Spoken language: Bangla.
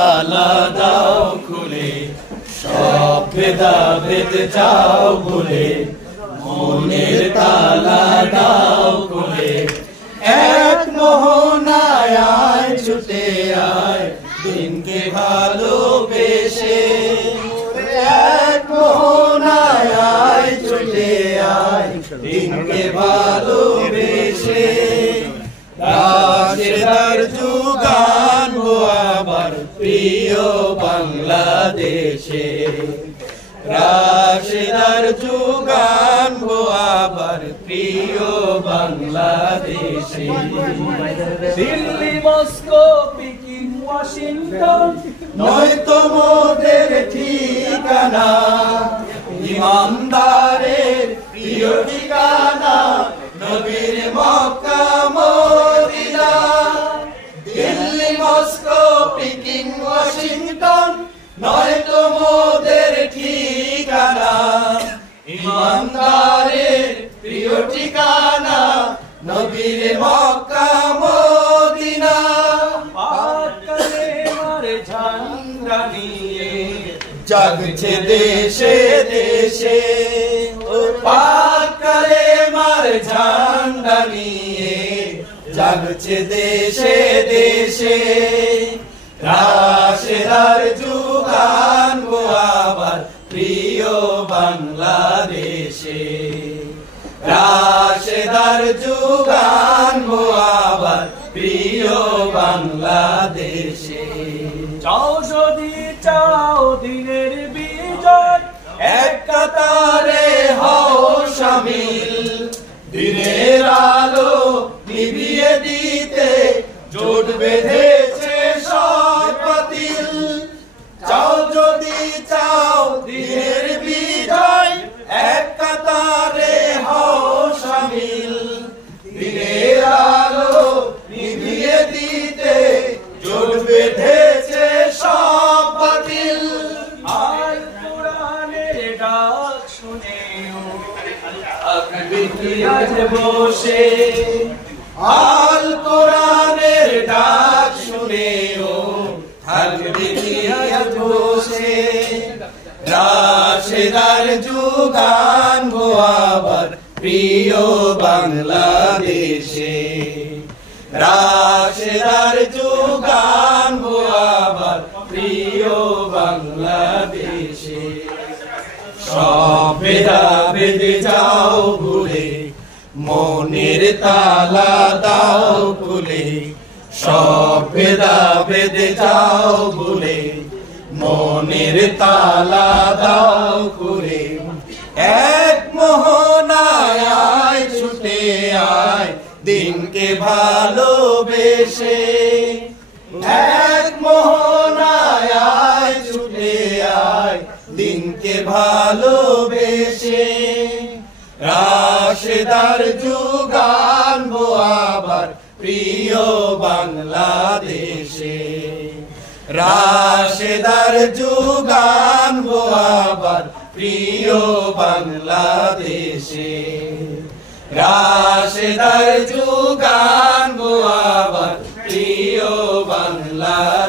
তালা দাও খুলে, সব ভেদাভেদ যাও ভুলে, মনের তালা দাও খুলে। এক মোহনায় আয় ছুটে আয় দিনকে ভালোবেসে, এক মোহনায় আয় ছুটে আয় দিনকে ভালোবেসে। রাশেদার যুগান আবার প্রিয় বাংলাদেশে, রাশেদার যুগান আবার প্রিয় বাংলাদেশে। দিল্লি, মস্কো, পেকিং, ওয়াশিংটন নয়তো মোদের ঠিকানা, ইমানদারের প্রিয় ঠিকানা নবীর Mecca Medina. Delhi, Moscow, Peking, Washington নয়তো মোদের ঠিকানা, ইমানদারের প্রিয় ঠিকানা নবীর মক্কা মদিনা। পাক কালেমার ঝান্ডা নিয়ে জাগছে দেশে দেশে, পাক কালেমার ঝান্ডা নিয়ে জাগছে দেশে দেশে। রাশেদার যুগান আবার প্রিয় বাংলাদেশে, রাশেদার যুগান আবার প্রিয় বাংলাদেশে। চাও যদি চাও দিনের বিজয়, এক কাতারে হও শামিল, দিনের আলো নিভিয়ে দিতে জোট বেঁধেছে সব বাতিল। চাও যদি চাও দিনের বিজয়, এক কাতারে হও শামিল, দিনের আলো নিভিয়ে দিতে জোট বেঁধেছে সব বাতিল। আল কোরআনের ডাক শুনেও থাকবি আজ বসে, আল কোরআনের ডাক শুনেও থাকবি আজ বসে। রাশেদার যুগান আবার প্রিয় বাংলাদেশে, রাশেদার যুগান আবার প্রিয় বাংলাদেশে। সব ভেদাভেদ যাও ভুলে, মনের তালা দাও খুলে, সব ভেদাভেদ যাও ভুলে, মনের তালা দাও খুলে। এক মোহনায় আয় ছুটে আয় দিনকে ভালোবেসে, এক মোহনায় আয় ছুটে আয় দিনকে ভালোবেসে। রাশেদার যুগান আবার প্রিয় বাংলাদেশে, রাশেদার যুগান আবার প্রিয় বাংলাদেশে, রাশেদার যুগান আবার প্রিয় বাংলাদেশে।